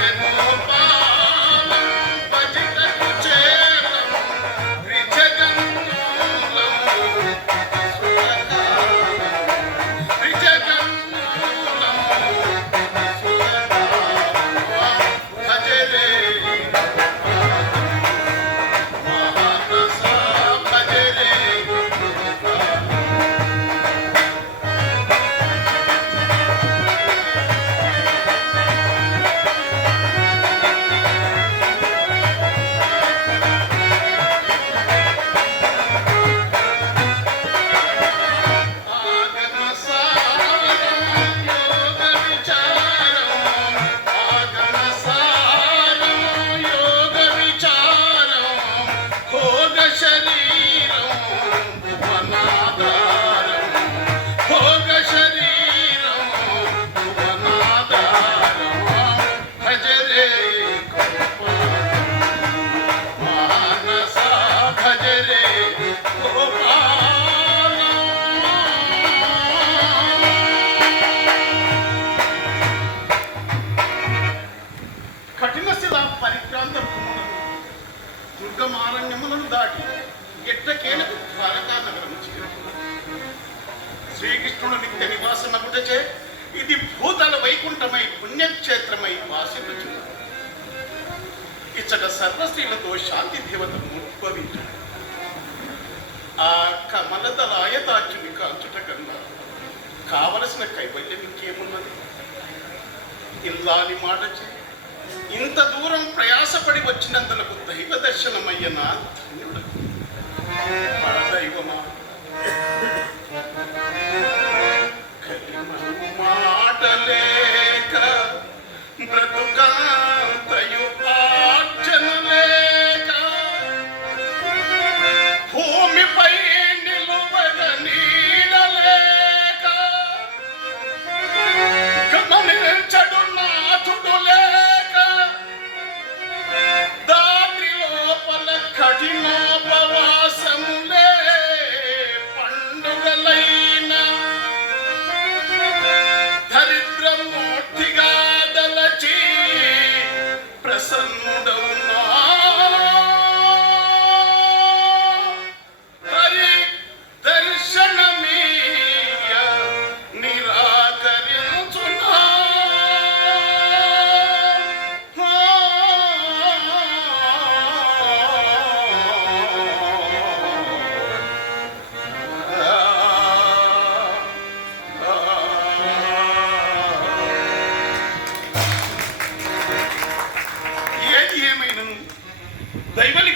Hallelujah. దుర్గమారణ్యములను దాటి ఎట్టకేలకు ద్వారకా నగరం శ్రీకృష్ణుడు నిత్య నివాసమగుటచే ఇది భూతల వైకుంఠమై పుణ్యక్షేత్రమై వాసిపచు ఇచ్చట సర్వశ్రీలతో శాంతి దేవత ఉద్భవించాడు ఆ కమలత కాచుట కన్నా కావలసిన కైవల్యం ఇంకేమున్నది? ఇల్లాని మాట చే ఇంత దూరం ప్రయాసపడి వచ్చినందులకు దైవ దర్శనమయ్యనా ధన్యుడు. దైవమా